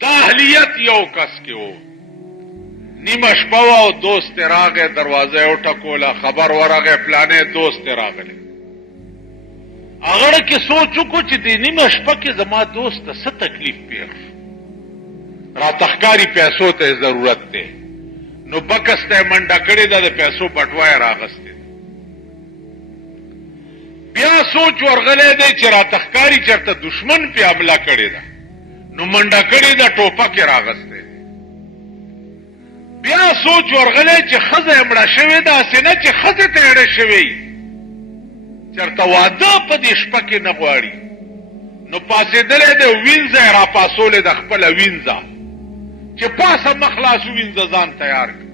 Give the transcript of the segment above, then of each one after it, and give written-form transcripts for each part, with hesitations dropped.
دا اهلیت یو کس کې وو. نیمه شپه وه او دوست راغی، دروازه یې وټکوله، خبر ورغی پلانې دوست راغلی. هغه کې سوچ وکړو چې د نیمه شپه کې زما دوست ته څه تکلیف پیښ شو، راته ښکاري پیسو ته ضرورت دی. نو بکس ته یې منډه کړې ده، د پیسو بټوه یې راغستې ده. بیا سوچ ورغلی دی چې راته ښکاري چېرته دشمن پې حمله کړې ده، نو منډه کړې ده، ټوپک یې راغستی. بیا سوچ ورغلی چې ښځه یې مړه شوې ده، هسې نه چې ښځې ته اړه شوې چېرته واده په دې شپه کې نه غواړي. نو پاسېدلی دی، وینځه یې راپاسولې ده، خپله وینځه چې پاسه مخ لاس ووینځه ځان تیار کړ.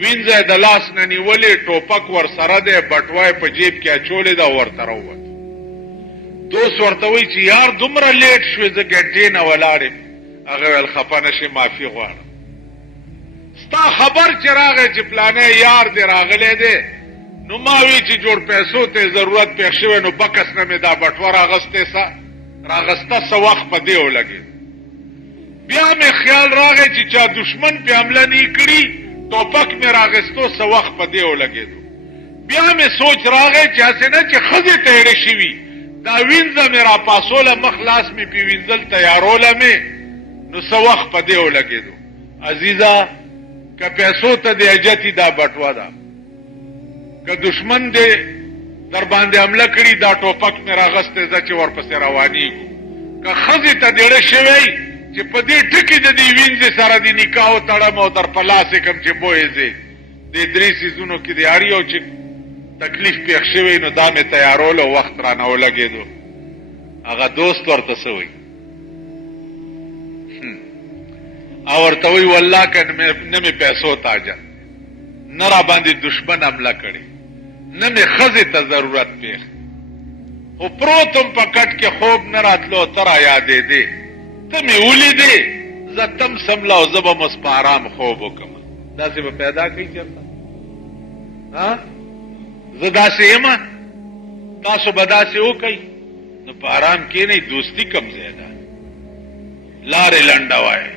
وینځه یې د لاس نه نیولې، ټوپک ورسره دی، بټوه یې په جیب کې اچولې ده، ورته راووت. دوست ورته وایي چې یار دومره لیټ شوې، زه ګنټې نه ولاړ یم. هغه ویل خفه نه شې، معافي غواړم. ستا خبر چې راغی چې پلانی یار دی راغلی دی، نو ما وی چې جوړ پیسو ته ضرورت پیښ شوی، نو بکس نه مې دا بټوه راغسته څه وخت په دې ولګېد. بیا مې خیال راغی چې چا دشمن پې حمله نه کړي، ټوپک مې راغستو څه وخت په دې ولګېدو. بیا مې سوچ راغی چې هسې نه چې ښځې ته اړې شوي، دا وینځه مې راپاسوله، مخ لاس مې پې وینځل تیاروله مې، نو څه وخت په دې ولګېدو. عزیزه که پیسو ته د اجتي دا بټوه ده، که دشمن دې در باندې حمله کړي، دا ټوپک مې راغستی زه چې ورپسې روانېږو. که ښځې ته دېړه شوی چې په دې ټکي د دې وینځې سره د نکاح وتړم او در په لاس یې کړم چې بویې ځې، دې درې څیزونو کې د هر یو چې تکلیف پیښ شوی، نو دا مې تیارولو، وخت رانه ولګېدو. هغه دوست ورته څه وایي؟ او ورته وایي والله که نه مې پیسو تاجر، نه را باندې دشمن حمله کړې، نه مې ښځې ته ضرورت پیښ، خو پروتم په کټ کې خوب نه راتلو، ته را یادېدې، ته مې ولیدې، زه تم سمله او زه به مس په ارام خوب وکړم. داسې به پیدا کړي چېرته؟ زه داسې یمه، تاسو به داسې وکئ؟ نو په ارام کښېنئ. دوستي کم ځای ده، لارې لنډه وایي.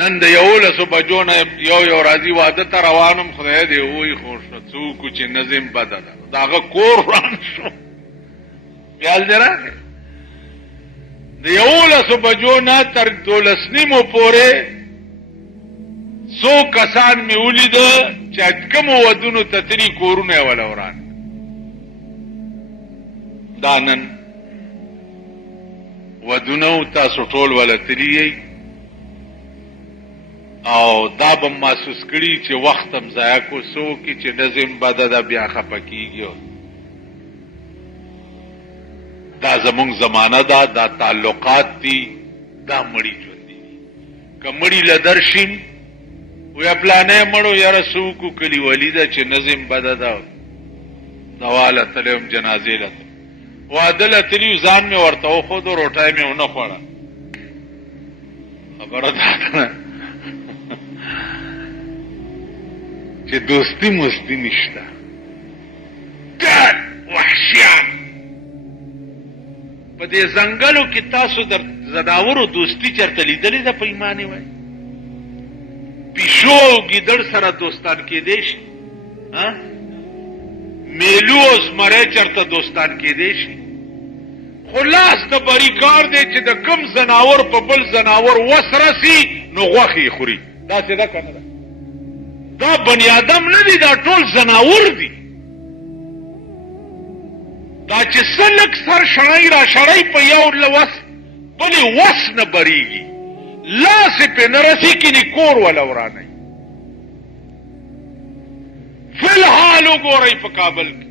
نن د 11 بجو نه یو راځي واده ته روانم، خدای دې ووایي خو څوک چې نظم بده ده، د هغه کور وران شو. خیال دې راغی؟ د 11 بجو نه تر 12 نیمو پورې څو کسان مې ولیده چې کومو ودونو ته تلي، کورونه یې وله وران. دا نن ودونه تاسو ټول وله تلي یئ، او دا به محسوس کړي چې وخت هم ضایع کو، څوک چې نظم بده ده بیا خفه کېږي. دا زمونږ زمانه ده، دا تعلقات دي، دا مړي ژوندي دي. که مړي له درشي ویا پلانی مړو، یاره څوک کلیوالي ده چې نظم بده ده، دوا له تلی یم، جنازې له واده له تلي، ځان مې ورته وښودو، روټۍ مې ونه خوړه. خبره دا ده چې دوستی مستی نشته. ډېر وحشیان په دې ځنګلو کې تاسو د زناورو دوستي چېرته لیدلې ده؟ پیمانې وایي پیشو او ګیدړ سره دوستان کېدی شي، میلو او زمری چېرته دوستان کېدی شي. خو لاس د بري کار دی چې د کوم زناور په بل زناور وس رسي، نو غوښې یې خوري. داسې ده که نه ده؟ دا بني آدم نه دی، دا ټول زناور دي. دا چې څه لږ سر شړی را شړی په یو وس، بلې وس نه بریږي، لاس یې پې نه رسي، کینې کور وله ورانوي. فی الحال وګورئ په کابل کې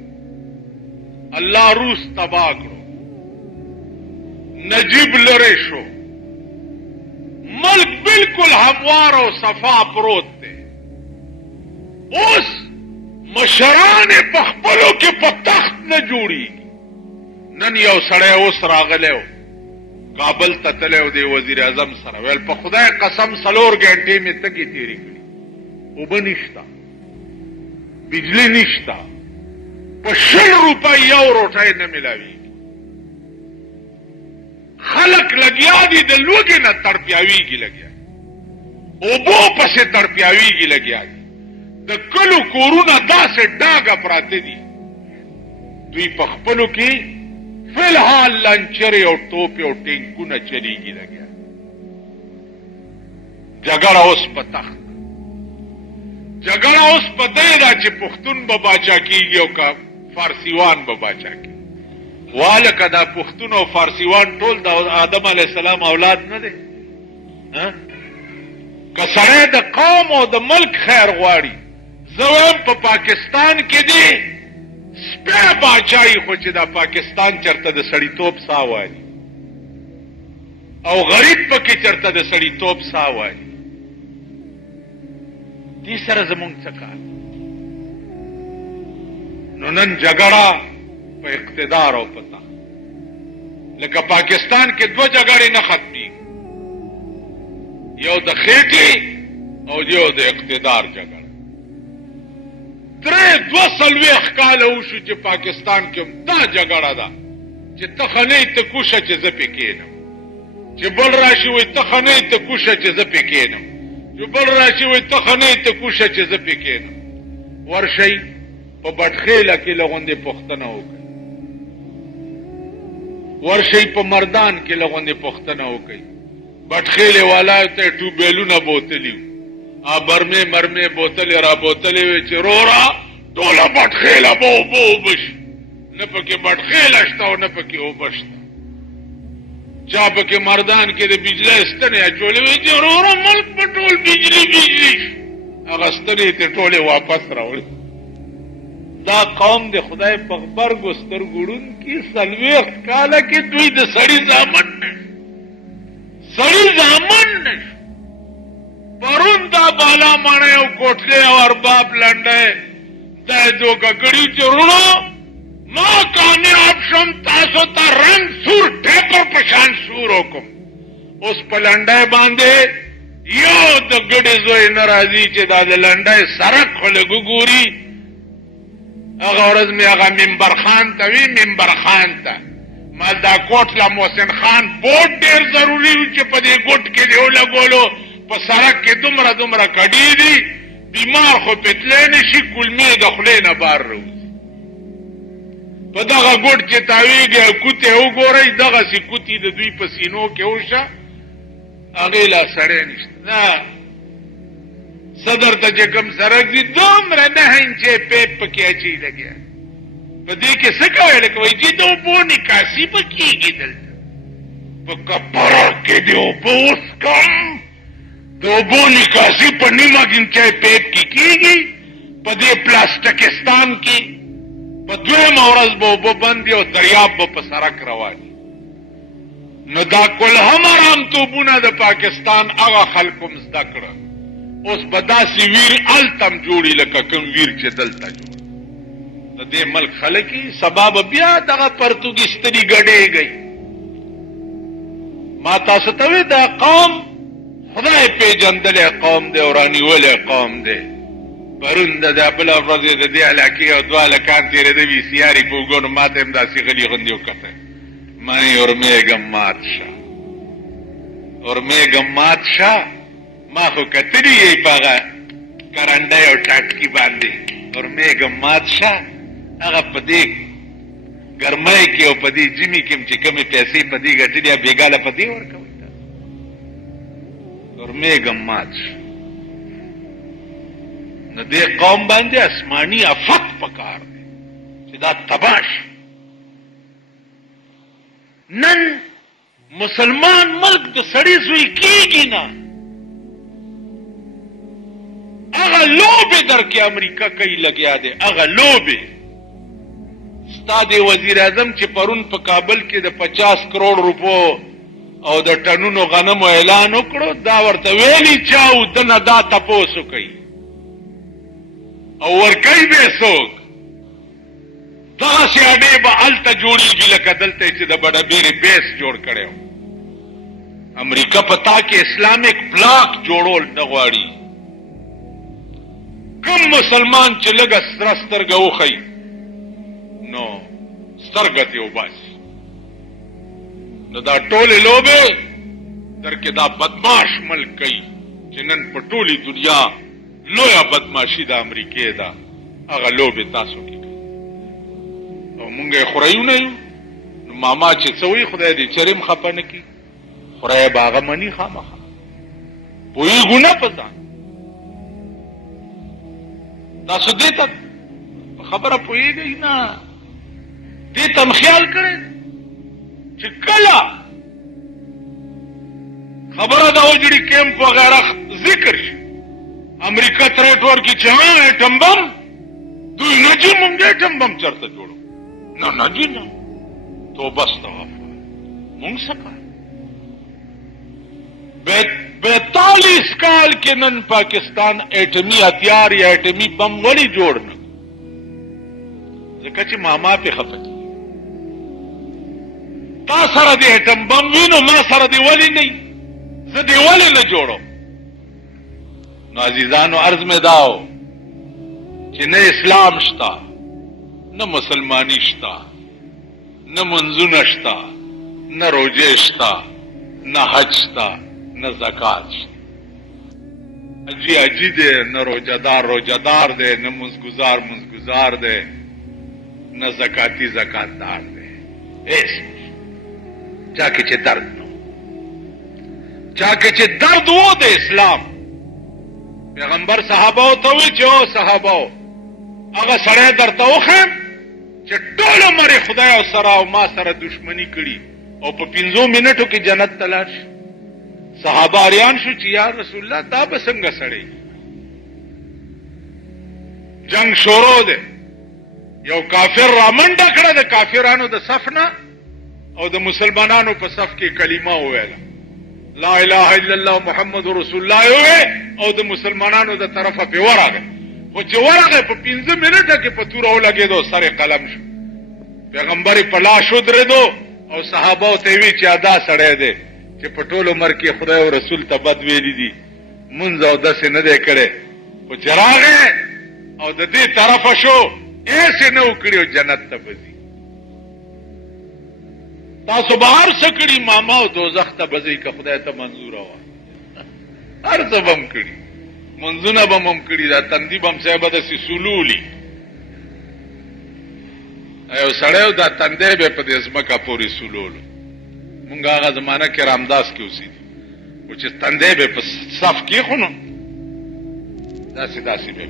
الله روس تباه کړو، نجیب لرې شو، ملک بالکل هموار او صفا پروت دی. اوس مشران په خپلو کې په تخت نه جوړېږي. نن یو سړی اوس راغلی و کابل ته تلی و، د وزیر اعظم سره ویل په خدای قسم 4 ګنټې مې تګې تېرې کړي، اوبه نشته، بجلی نشته، په 100 روپۍ یو روټۍ نه میلاویږي. خلک لګیا دي د لوګي نه تړپیاویږي لګیا اوبو پسې تړپیاویږي لګیا دي د کلو کورونه داسې ډاګه پراته دي دوی په خپلو کې فی الحال لنچرې او ټوپې او ټینکونه چلیږي لګیا جګړه اوس په تخت جګړه اوس په دی ده چې پښتون به باچا کېږي او که فارسیوان به باچا کېږي والکه دا پښتون او فارسیوان ټول د آدم علیه السلام اولاد نه دی که سړی د قوم او د ملک خیر غواړي زه وایم په پاکستان کې دی سپی باچایي خو چې دا پاکستان چرته د سړیتوب ساه وایي او غریب پکې چرته د سړیتوب ساه وایي دې سره زمونږ څه کار نو نن جګړه په اقتدار او پتا لکه پاکستان کې دوه جګړې نه ختمي یو د خېټې او یو د اقتدار جګړه درې 240 کاله وشو چې پاکستان کې دا جګړه ده چې ته خنۍ ته کوشه چې زه پې کېنم چې بل راشي وایي ته خنۍ ته کوشه چې زه پې کېنم چې بل راشي وایي ته خنۍ ته کوشه چې زه پې کېنم ورشئ په بټخېله کې له غوندې پوښتنه وکړئ ورشئ په مردان کې له غوندې پوښتنه وکړئ بټخېلې والایو ته ټوبیلونه بوتلي وو برمې مرمې بوتلې را بوتلې وې چې رورا ټوله بټخېله به اوبه اوبه شي نه پکې بټخېله شته او نه پکې اوبه شته چا پکې مردان کې د بجلۍ ستنې اچولې وې چې رورا ملک په ټول بجلي شي هغه ستنې ته ټولې واپس راوړې دا قوم د خدای په غبرګو سترګو ړوند کې 40 کاله کې دوی د سړي زامن نه سړي زامن نه پرون دا بالا ماڼۍ او کوټلې او ارباب لنډی دا یې دوکه کړي چې وروڼو ما کامیاب شم تاسو ته رنګ سور ټیکر په شان سور وکم اوس په لنډی باندې یو د ګډې زوی نه راځي چې دا د لنډی سرک خو لږ وګوري هغه ورځ مې هغه ممبر خان ته وي ممبر خان ته ما دا کوټله محسن خان بوټ ډېر ضروري و چې په دې ګوټ کې دې ولګولو په سړک کې دومره دومره کډې دي بیمار خو پتلی نه شي کلمې د خولې نه بار راوځي په دغه ګوټ چې تاویږي او کوتې وګورئ دغسې کوتې د دوی په سینو کې وشه هغې لا سړی نشته نه صدر ته چې کوم سړک دي دومره 9 انچې پیپ پکې اچي لګیا په دې کې څه کوی لکه وایي چې د اوبو نکاسي به کېږي دلته په کپړه کې د اوبو وڅکم د اوبو نکاسي په 9 انچې پیپ کې کېږي په دې پلاستکستان کې په 2 ورځ به اوبه بندې او دریاب به په سړک رواني نو دا کل هم ارامتوبونه د پاکستان هغه خلکو هم زده کړه اوس به داسې ویر هلته هم جوړي لکه کوم ویر چې دلته جوړ د دې ملک خلک سبا به بیا دغه پرتګیستري ګډېږئ ما تاسو ته وې دا قوم خدای پیژندلی قوم دی او رانیولی قوم دی پرون د بله ورځې د دې علاقې او 2 هلکان تېرېده وي سیارې په اوږو نو ما ته هم داسې غلي غوندې وکتل ما یې ورمېږم مات شه ورمېږم مات شه ما خو کتلي یې په هغه کرنډۍ او ټاټکي باندې ورمېږم مات شه هغه په دې ګرمۍ کې او په دې ژمي کې چې کومې پیسې په دې ګټلې بېګاله په دې ورکوئ ورمېږم مات شه نو دې قوم باندې اسماني افت پکار دی چې دا تباه شي نن مسلمان ملک د سړي زوی کېږي نه هغه لوبې در کې امریکا کوي لګیا دی هغه لوبې ستا د وزیر اعظم چې پرون په کابل کې د 50 کروڑ روپو او د ټنونو غنمو اعلان وکړو دا ورته ویلي چاو دنه دا تپوس وکړي او ورکوي به څوک دغسې اډې به هلته جوړېږي لکه دلته چې د بډبیرې بیس جوړ کړی و امریکا په تا کې اسلامیک بلاک جوړول نه غواړي کوم مسلمان چې لږه سره سترګه وښیي نو سترګه ترې وباسي نو دا ټولې لوبې درکې دا بدماش ملک کوي چې نن په ټولې دنیا لویه بدماشي د امریکې ده، هغه لوبې تاسو کې کوي او مونږ یې خورایو نه یو. نو ماما چې څه وایي خدای دې چرېم خفه نه کړي، خورای به هغه مني خامخا، پوهېږو نه په ځان. تاسو دې ته خبره پوهېږئ نه، دې ته خیال کړی چې کله خبره د اوجړي کیمپ وغیره ذکر شي، امریکا ترېټ ورکړي چې ایټم بم، دوی نه جي مونږ ایټم بم چېرته جوړو، نه جي نه، توبه استغفر. مونږ څه کوو؟ 42 کال کې نن پاکستان ایټمي هتیار یا ایټمي بم ولې جوړ نه؟ ځکه چې ماما پې خفه کېږي. تا سره د ایټم بم وي نو ما سره دې ولې نه وي، زه دې ولې نه جوړم؟ نو عزیزانو عرض مې داو چې نه اسلام شته، نه مسلمانی شته، نه منځونه شته، نه روجې شته، نه حج شته، نه زکات شته. حجي دی، نه روجهدار دی، نه منځګزار دی، نه زکاتی زکاتدار دی. هیڅ چا کې چې درد نه، چا کې چې درد و د اسلام. پیغمبر صحابه ته وی چې او صحابه هغه سړی درته وښیم چې ټول عمر خدای او سره او ما سره دشمنی کړي او په 5 منټو کې جنت ته لاړ شي. صحابه اریان شو چې یا رسول الله دا به څنګه سړی؟ جنگ شروع دی، یو کافر را منډه کړه د کافرانو د صف نه او د مسلمانانو په صف کې کلمه وویله، لا اله الا الله محمد رسول الله وی او د مسلمانانو د طرفه په ورغه، خو چې ورغه په 15 منټه کې په توره ولګېدو، سر قلم شو. پیغمبر په لاش ودرېدو او صحابه ته وی چې ادا سړی دی چې په ټول عمر کې خدای او رسول ته بد ویلي دي، منځ او داسې نه دی کړی، خو چې راغی او د دې طرفه شو ایسې نه وکړي او جنت ته به ځي. تاسو به هر څه کړي ماما او دوزخ ته به ځئ که خدای ته منظوره وه، هر څه به هم کړي، منځونه به هم کړي، دا تندي به هم صاحب داسې سولولي، یو سړی او دا تندی به په دې ځمکه پورې سولولو. مونږ هغه زمانه کې رامداس کې اوسېدي، خو چې تندی به په صف کېښو نو داسې به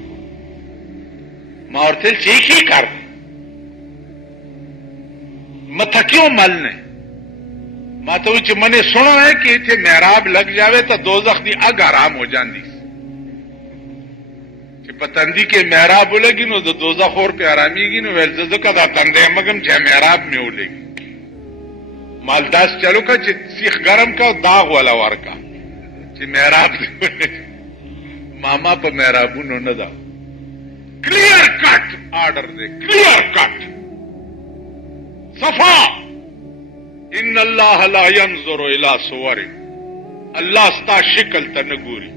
ما ورته ویل چې ایک ہی کر متھکیوں ملنے ما تو چې میں نے سنا ہے کہ اتنے محراب لگ جاوے تو دوزخ دی اگ آرام ہو جاندی، چې په تندي کې محراب ولګي نو د دوزخ اور په آراميږي. نو ویل زه ځکه دا تندی مګم چې محراب مې ولګي، مالداس چلو کا چې سیخ ګرم کا داغ والا ورکا چې محراب ماما په محرابونو نه ده. کلیئر کٹ آرڈر دے، کلیئر کٹ صفا. ان اللہ لا ينظر الى صورکم، اللہ ستا شکل ته نه ګوري.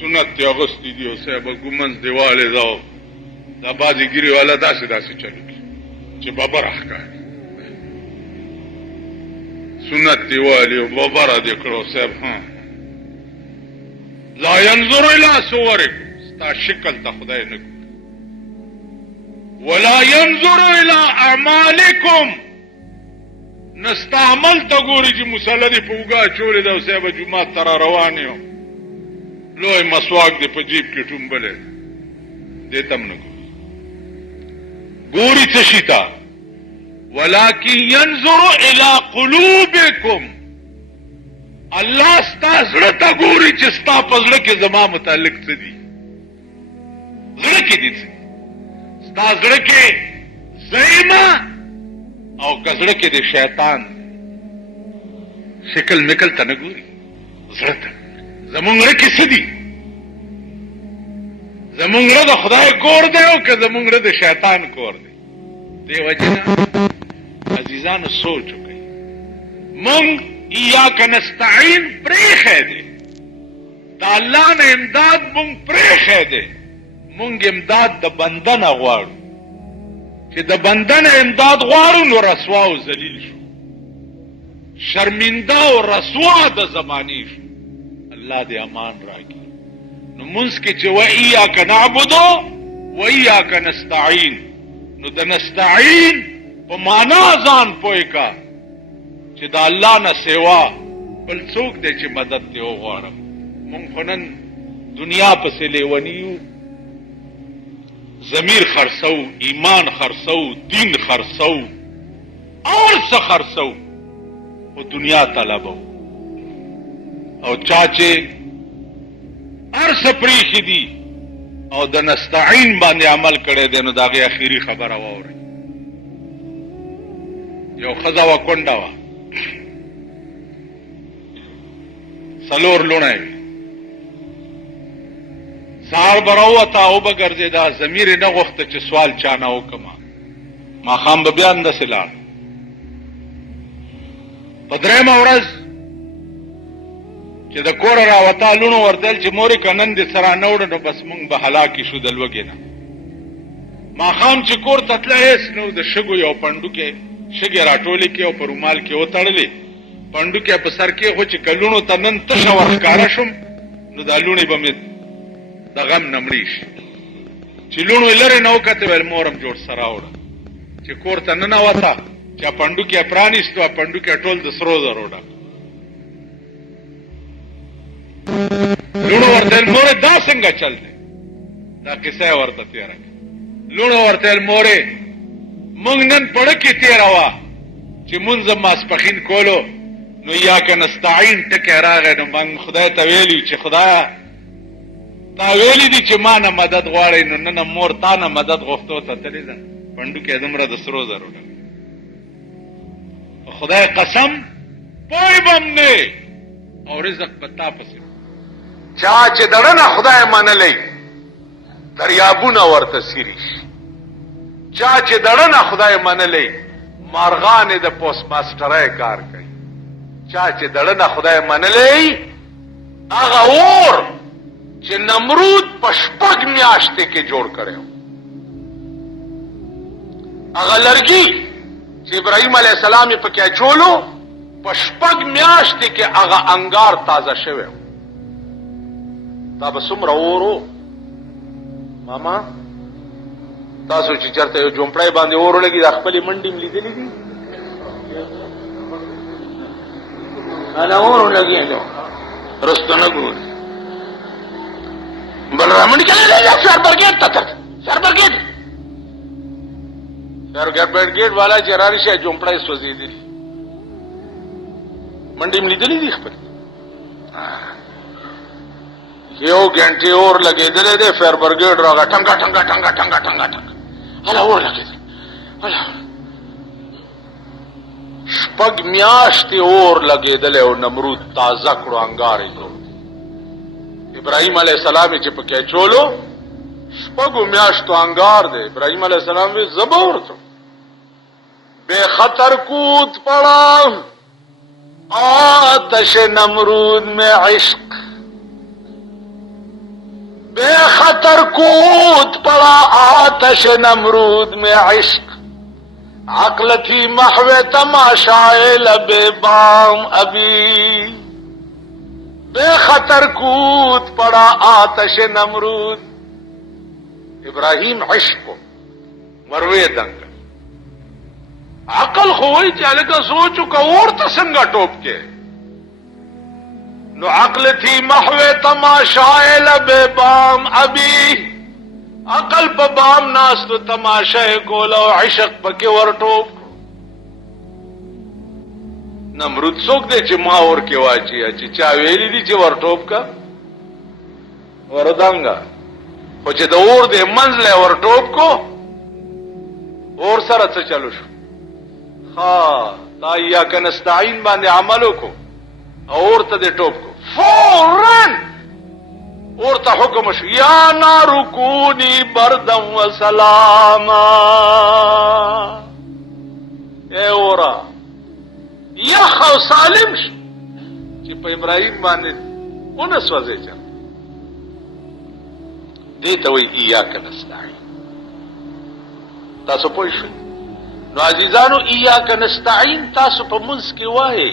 سنت ته اغوستی دی او صاحب ګمنځ دیواله داو دا بازیګری والا داسې چلو چې بابا راښکاري، سنت دیواله او بابا را دې کړو صاحب. ها لا ينظر الى صورکم، ستا شکل ته خدای نه ګوري. ولا ينظر الى اعمالکم، نستا عمل ته ګوري چې مصلی په وګا چولې دا صاحب جمعه تر روان یو، لوی مسواک دې په جیب کې ټومبلې دې تم نه ګوري څه شي ته. ولکن ينظر الى قلوبکم، الله ستا زړه ته ګوري چې ستا په زړه کې زما متعلق څه دي، زړه کې دي څه، ستا زړه کې زېما او کزړه کې د شیطان شکل مکل ته نه ګوري، زړه ته. زمونږ زړه کې څه دي؟ زمونږ زړه د خدای کور دی او که زمونږ زړه د شیطان کور دی؟ دې وجې نه عزیزانو سوچ وکړئ. مونږ ایاک نستعین پرېښی دی، د الله نه امداد مونږ پرېښی دی. مونږ امداد د بنده نه غواړو، چې د بنده نه امداد غواړو نو رسوا او ذلیل شو. شرمنده او رسوا د زمانی شو. الله دې امان راکړي. نو منځ کې چې و ایاک نعبدو و ایاک نستعین، نو د نستعین په معنا ځان پوه کا چې د الله نه سوا بل څوک دی چې مدد دې وغواړم. مونږ خو نن دنیا پسې لیونیو، ضمیر خرڅو، ایمان خرڅو، دین خرڅو، اور څه خرڅو، خو دنیا طلبو. او چا چې هر څه پریښي دي او د نستعین باندې عمل کړی دی، نو د هغې اخري خبره واورئ. یو ښځه وه، کونډه وه، 4 لوڼه یې. سهار به راووته او به ګرځېده، ضمیر یې نه غوښته چې سوال چا نه وکړمه. ماښام به بیا همداسې لاړ. په 3مه ورځ چې د کوره راوته، لوڼو ورتل چې مورې که نن دې څه رانه وړه، نو بس مونږ به هلاکې شو د لوږې نه. ماښام چې کور ته تله، هېڅ نه و، د شګو یو پنډوکې شګې راټولې کړې او په رومال کې وتړلې، پنډوکې په سر کېښود چې که لوڼو ته نن تشه ورښکاره شم، نو دا لوڼې به مې د غم نه مړې شي. چې لوڼو یې لرې نه وکتې، ویل مورم جوړ سه راوړه. چې کور ته ننوته، چې پنډوکې یې پرانیستو، پنډوکې ټول د سرو زرو ډک. لوڼو ورته ویل مورې دا څنګه چل دی؟ دا کیسه یې ورته تېره کړه. لوڼو ورته ویل مورې مونږ نن پړه کې تېره وه چې مونځ ماسپښین کولو، نو ایاک نستعین ټکی راغی، نو من خدای ته ویلي چې خدایه تا ویلي دي چې ما نه مدد غواړئ، نو نن مور تا نه مدد غوښتو ته تلې ده، پنډوکې دومره د سرو زرو ډک. خدای قسم پوی بم نه او رزق په تا پسې. چا چې دړه نه خدای منلی، دریابونه ورته سیري شي. چا چې دړه نه خدای منلی، مارغانې د پوسټ ماسټرۍ کار کوي. چا چې دړه نه خدای منلی، هغه اور چې نمرود په 6 میاشتې کې جوړ کړی و، هغه لرګي چې ابراهیم علیه السلام یې پکې اچولو، په 6 میاشتې کې هغه انګار تازه شوی و. دا به څومره اور و ماما؟ تاسو چې چېرته یو جومپړی باندې اور ولګي، دا خپلې منډې م لیدلې دي؟ هله اور ولګېدو رسته نه ګوري. بل رامنډ کله دی فایر برګیډ ته تر فایر برګیډ والا چې را راشي جومپړی سوځېدلي، منډې م لیدلې دي خپلې. یو ګنټې اور لګېدلی دی، فایر برګیډ راغی، ټنګه ټنګه ټنګه ټنګه ټنګه ټنګه، هله اور لګېدلی. 6 میاشتې اور لګېدلی او نمرود تازه کړو، انګار یې جوړ. ابراهیم علیه السلام چې پکې اچولو، 6 میاشتو انګار دی. ابراهیم علیه السلام وی زه به ورته بے خطر کود پڑا آتش نمرود میں عشق، بے خطر کود پڑا آتش نمرود میں عشق، عقل تھی محو تماشائے لب بام ابھی، بے خطر کود پڑا آتش نمرود. ابراہیم عشق کو مروے دنگ، عقل خوئی چلے کا سوچو کا اور تو سنگا ٹوپ کے، نو عقل تھی محو تماشائے لب بام ابھی، عقل پا بام ناس تو تماشائے گولا و عشق پکے ور ٹوپ. نمرود سوک دے چی ما اور کے واچی چی چاویلی دی چی ور ٹوپ کا وردانگا، خو چی دا اور دے منزلے ور ٹوپ کو اور سرت سے چلو شو. ہاں تا ایاک نستعین باندے عملو کو اور تا دے ٹوپ کو فوراً اور تا حکم شو، یا نارو کونی بردم و سلاما، اے اورا یخ او سالم شو چې په ابراهیم باندې اونه سوځي. چا دې ته وی ایاک نستعین. تاسو پوه شئ نو عزیزانو ایاک نستعین تاسو په منځ کې وایي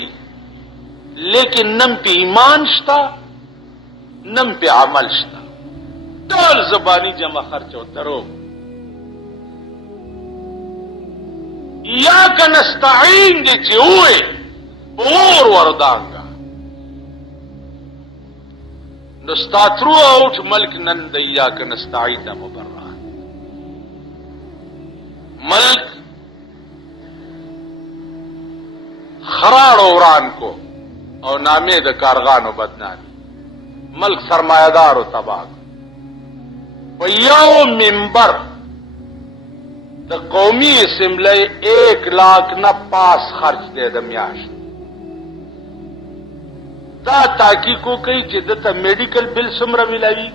لیکن نم په ایمان شتا نم په عمل شتا ټول زبانی جمع خرچ او ترو ایاک نستعین دې چې وې اور وردانګه نو ستا ترو اوټ ملک نن د ایاک نستعین د مبران ملک خراڑ وران کو اور نامے د کارغانو بدنامی ملک سرمایدار و تباہ و یو ممبر د قومی اسمبلی 1,00,000 نه پاس خرچ دے د میاشت دا تحقیق کوي چې دته میډیکل بل سمره ملاوي